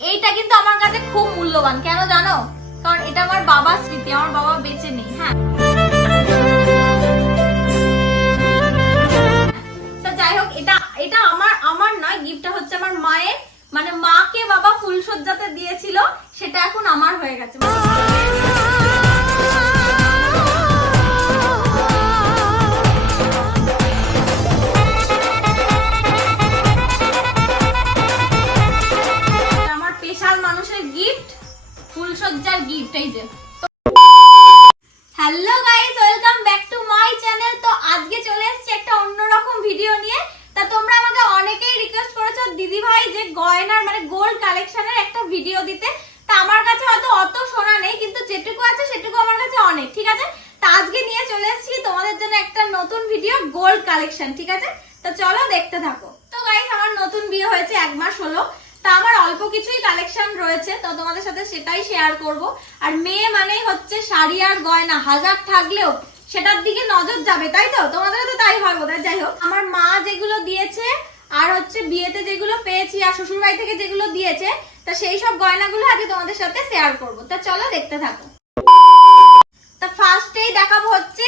এইটা কিন্তু আমার কাছে খুব মূল্যবান, কেন জানো? কারণ এটা আমার বাবার স্মৃতি, আমার বাবা বেঁচে নেই হ্যাঁ। যাই হোক, এটা এটা আমার আমার নয়, গিফটটা হচ্ছে আমার মায়ের। মানে মাকে বাবা ফুলসজ্জাতে দিয়েছিল, সেটা এখন আমার হয়ে গেছে। Hello guys welcome back to my channel তো আজকে চলে এসেছি একটা অন্যরকম ভিডিও নিয়ে। তা তোমরা আমাকে অনেকেই রিকোয়েস্ট করেছ দিদি ভাই যে গয়নার মানে গোল্ড কালেকশনের একটা ভিডিও দিতে। তা আমার কাছে হয়তো অত সোনা নেই, কিন্তু যেটুকু আছে সেটুকু আমার কাছে অনেক, ঠিক আছে? তা আজকে নিয়ে চলে এসেছি তোমাদের জন্য একটা নতুন ভিডিও গোল্ড কালেকশন ঠিক আছে? তো চলো দেখতে থাকো। তো গাইস আমার নতুন বিয়ে হয়েছে এক মাস হলো। তা আমার অল্প কিছুই কালেকশন রয়েছে, তো তোমাদের সাথে সেটাই শেয়ার করব। আর মেয়ে মানেই হচ্ছে শাড়ি আর গয়না, হাজার থাকলেও সেটার দিকে নজর যাবে, তাই তো? তোমাদের তো তাই হয় বোধহয়, যাই হোক। আমার মা যেগুলো দিয়েছে, আর হচ্ছে বিয়েতে যেগুলো পেয়েছি, আর শ্বশুর বাড়ি থেকে যেগুলো দিয়েছে, তা সেই সব গয়নাগুলো আজকে তোমাদের সাথে শেয়ার করব। তা চলো দেখতে থাকো। তা ফার্স্টেই দেখাবো হচ্ছে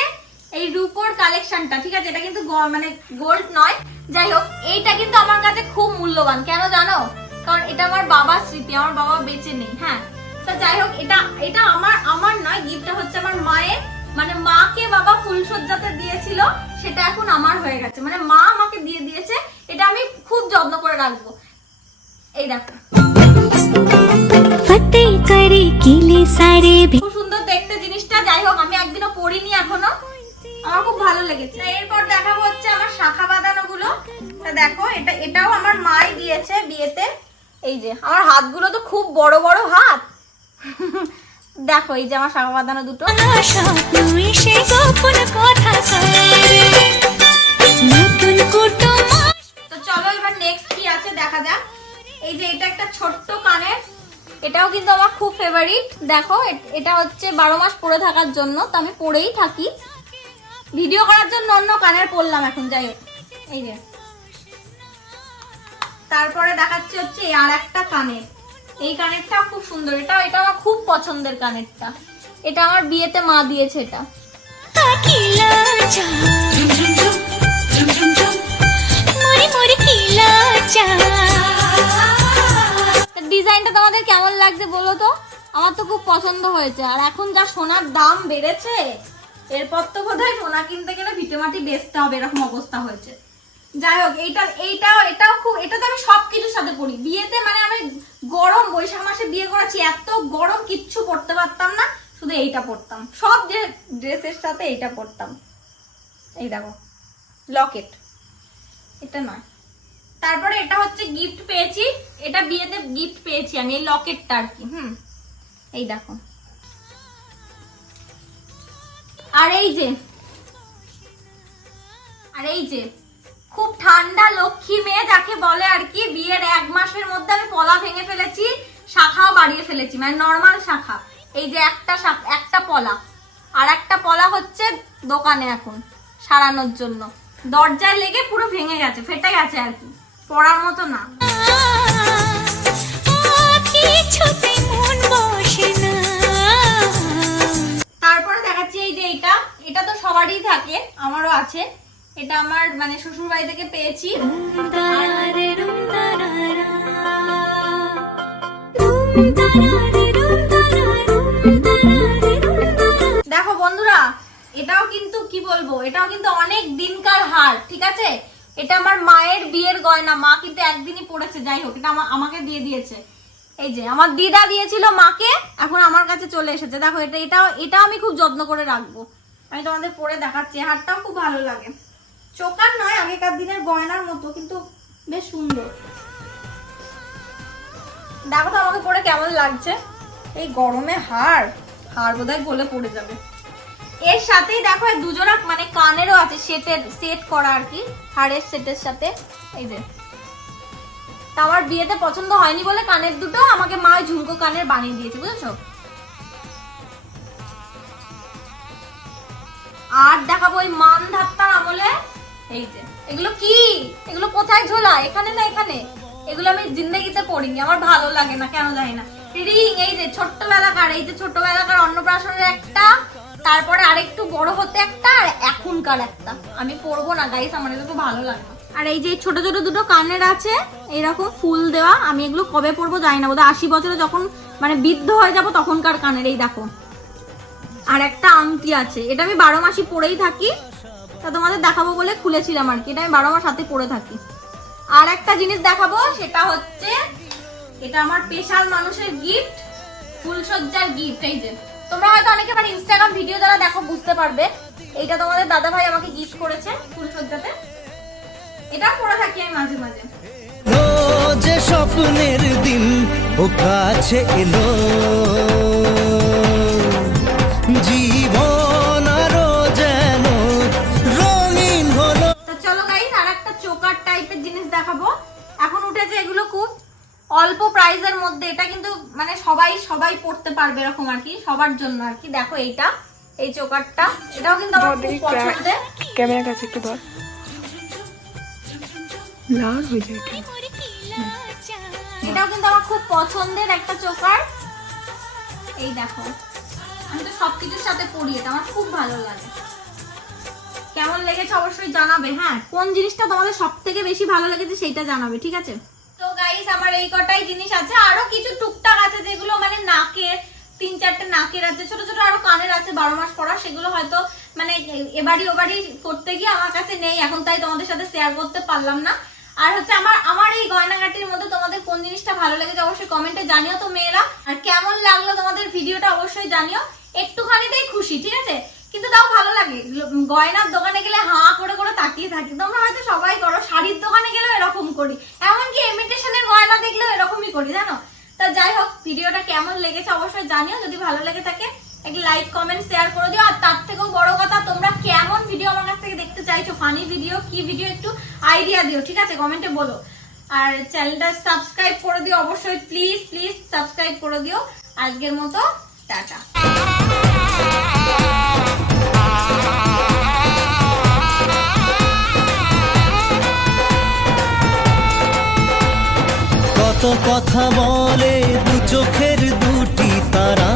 এই রূপোর কালেকশনটা ঠিক আছে? এটা কিন্তু মানে গোল্ড নয়। যাই হোক, এইটা কিন্তু আমার কাছে খুব মূল্যবান, কেন জানো? কারণ এটা আমার বাবার স্মৃতি আমার বাবা বেঁচে নেই হ্যাঁ। যাই হোক এটা এটা আমার আমার নয় গিফটটা হচ্ছে আমার মায়ের। মানে মাকে বাবা ফুলসজ্জাতে দিয়েছিল সেটা এখন আমার হয়ে গেছে। মানে মা আমাকে দিয়ে দিয়েছে এটা আমি খুব যত্ন করে রাখব। এই দেখো। খুব সুন্দর দেখতে জিনিসটা যাই হোক আমি একদিনও পড়িনি এখনও। আমার খুব ভালো লেগেছে। এরপর দেখাবো হচ্ছে আমার শাখা বাঁধানো গুলো দেখো এটা এটাও আমার মাই দিয়েছে বিয়েতে। এই যে, আমার হাতগুলো তো খুব বড় বড় হাত। দেখো, এই যে আমার শাখা বাঁধানো দুটো। তো চলো এবার নেক্সট কি আছে দেখা যাক। এই যে, এটা একটা ছোট্ট কানের। এটাও কিন্তু আমার খুব ফেভারিট দেখো এটা হচ্ছে বারো মাস পরে থাকার জন্য, তো আমি পরেই থাকি। ভিডিও করার জন্য অন্য কানের পরলাম এখন, যাই হোক। এই যে। তারপরে দেখাচ্ছে হচ্ছে আর একটা কানের এই কানেরটা খুব সুন্দর। এটা এটা আমার খুব পছন্দের কানেরটা এটা আমার বিয়েতে মা দিয়েছে এটা। ডিজাইনটা তোমাদের কেমন লাগছে বলো তো? আমার তো খুব পছন্দ হয়েছে। আর এখন যা সোনার দাম বেড়েছে এরপর তো বোধহয় সোনা কিনতে গেলে ভিটেমাটি বেচতে হবে এরকম অবস্থা হয়েছে। যাই হোক, এইটা এইটাও এটাও খুব এটা তো আমি সব কিছুর সাথে পড়ি। বিয়েতে মানে আমি গরম বৈশাখ মাসে বিয়ে করেছি, এত গরম কিচ্ছু পড়তে পারতাম না, শুধু এইটা পরতাম সব যে ড্রেসের সাথে এইটা পরতাম এই দেখো, লকেট। এটা নয়। তারপরে এটা হচ্ছে গিফট পেয়েছি। এটা বিয়েতে গিফট পেয়েছি আমি, এই লকেটটা আর কি, হুম। এই দেখো। আর এই যে আর এই যে খুব ঠান্ডা লক্ষ্মী মেয়ে যাকে বলে আর কি, বিয়ের এক মাসের মধ্যে আমি পলা ভেঙে ফেলেছি, শাখাও বাড়িয়ে ফেলেছি মানে নর্মাল শাখা। এই যে একটা একটা পলা। আর একটা পলা হচ্ছে দোকানে এখন, সারানোর জন্য। দরজায় লেগে পুরো ভেঙে গেছে, ফেটে গেছে আর কি। পড়ার মতো না। তারপরে দেখাচ্ছি এই যে এটা। এটা তো সবারই থাকে, আমারও আছে। এটা আমার মানে শ্বশুর বাড়ি থেকে পেয়েছি। দেখো বন্ধুরা, এটাও কিন্তু কি বলব, এটাও কিন্তু অনেক দিনকার হার, ঠিক আছে? এটা আমার মায়ের বিয়ের গয়না, মা কিন্তু একদিনই পড়েছে, যাই হোক, এটা আমাকে দিয়ে দিয়েছে। এই যে, আমার দিদা দিয়েছিল মাকে, এখন আমার কাছে চলে এসেছে। দেখো, এটা এটাও এটা আমি খুব যত্ন করে রাখব। আমি তোমাদের পরে দেখাচ্ছি হারটাও খুব ভালো লাগে। চোকার নয়, আগেকার দিনের গয়নার মতো, কিন্তু বেশ সুন্দর। দেখো তো আমাকে পরে কেমন লাগছে। এই গরমে হার হার বোধহয় গলে পড়ে যাবে। এর সাথেই দেখো দুজোড়া মানে কানেরও আছে, সেটের, সেট করা আর কি হাড়ের সেটের সাথে। এই যে। আমার বিয়েতে পছন্দ হয়নি বলে কানের দুটো, আমাকে মা ওই ঝুমকো কানের বানিয়ে দিয়েছে, বুঝেছ? আর দেখাবো ওই মান ধাত্তার আমলে। এই যে, এগুলো কি? এগুলো কোথায় ঝোলা? এখানে না এখানে? এগুলো আমি জিন্দগিতে পড়িনি, আমার ভালো লাগে না, কেন জানি না। রিং, এই যে ছোট্টবেলাকার, এই যে ছোট্টবেলাকার অন্নপ্রাশনের একটা, তারপরে আরেকটু বড় হতে একটা, আর এখনকার একটা। আমি পরবো না গাইস আমার এগুলো ভালো লাগে। আর এই যে ছোট ছোট দুটো কানের আছে, এইরকম ফুল দেওয়া, আমি এগুলো কবে পরবো জানি না, বোধহয় আশি বছরে যখন মানে বৃদ্ধ হয়ে যাব তখনকার কানের, এই দেখো। আর একটা আংটি আছে, এটা আমি বারো মাসই পরেই থাকি তা তোমাদের দেখাবো বলে খুলেছিলাম আর কি। এটা আমি বারো মাস হাতে পরে থাকি। আর একটা জিনিস দেখাবো, সেটা হচ্ছে এটা আমার স্পেশাল মানুষের গিফট ফুলসজ্জার গিফট এই যে। তোমরা হয়তো অনেকে আমার ইনস্টাগ্রাম ভিডিও যারা দেখো বুঝতে পারবে, এইটা তোমাদের দাদা ভাই আমাকে গিফট করেছে ফুলসজ্জাতে এটা পরে থাকি আমি মাঝে মাঝে। রোজ স্বপ্নের দিন ও কাছে এলো। জীবন দেখাবো। এখন উঠেছে এগুলো খুব অল্প প্রাইসের মধ্যে এটা কিন্তু মানে সবাই সবাই পড়তে পারবে এরকম আর কি সবার জন্য আর কি। দেখো এইটা এই চোকারটা এটাও কিন্তু আমার খুব পছন্দের। ক্যামেরা কাছে একটু ধর লাল হয়ে যায়? এটাও কিন্তু আমার খুব পছন্দের একটা চোকার। এই দেখো আমি তো সবকিছুর সাথে পরি এটা আমার খুব ভালো লাগে। কেমন লেগেছে অবশ্যই জানাবে হ্যাঁ? কোন জিনিসটা তোমাদের সব থেকে বেশি ভালো লেগেছে সেইটা জানাবে, ঠিক আছে? তো গাইস আমার এই কটাই জিনিস আছে। আরও কিছু টুকটাক আছে যেগুলো মানে নাকের তিন চারটে নাকের আছে, ছোট ছোট আরও কানের আছে, বারো মাস পরা সেগুলো হয়তো মানে এবারই ওবারই করতে গিয়ে আমার কাছে নেই, এখন তাই তোমাদের সাথে শেয়ার করতে পারলাম না। আর হচ্ছে আমার আমার এই গয়নাঘাটির মধ্যে তোমাদের কোন জিনিসটা ভালো লেগেছে অবশ্যই কমেন্টে জানিও তো মেয়েরা। আর কেমন লাগল তোমাদের ভিডিওটা অবশ্যই জানিও। একটুখানিতেই খুশি, ঠিক আছে? কিন্তু তাও ভালো লাগে। গয়নার দোকানে গেলে হাঁ করে করে তাকিয়ে থাকি। তোমরা হয়তো সবাই করো, শাড়ির দোকানে গেলেও এরকম করি। এমনকি ইমিটেশনের গয়না দেখলেও এরকমই করি, জানো? তা যাই হোক, ভিডিওটা কেমন লেগেছে অবশ্যই জানিও। যদি ভালো লেগে থাকে একটা লাইক, কমেন্ট, শেয়ার করে দিও। আর তার থেকেও বড় কথা, তোমরা কেমন ভিডিও আমার কাছ থেকে দেখতে চাইছো? ফানি ভিডিও কি ভিডিও একটু আইডিয়া দিও, ঠিক আছে? কমেন্টে বলো। আর চ্যানেলটা সাবস্ক্রাইব করে দিও অবশ্যই। প্লিজ প্লিজ সাবস্ক্রাইব করে দিও। আজকের মতো, টাটা। কথা বলে দু চোখের দুটি তারা।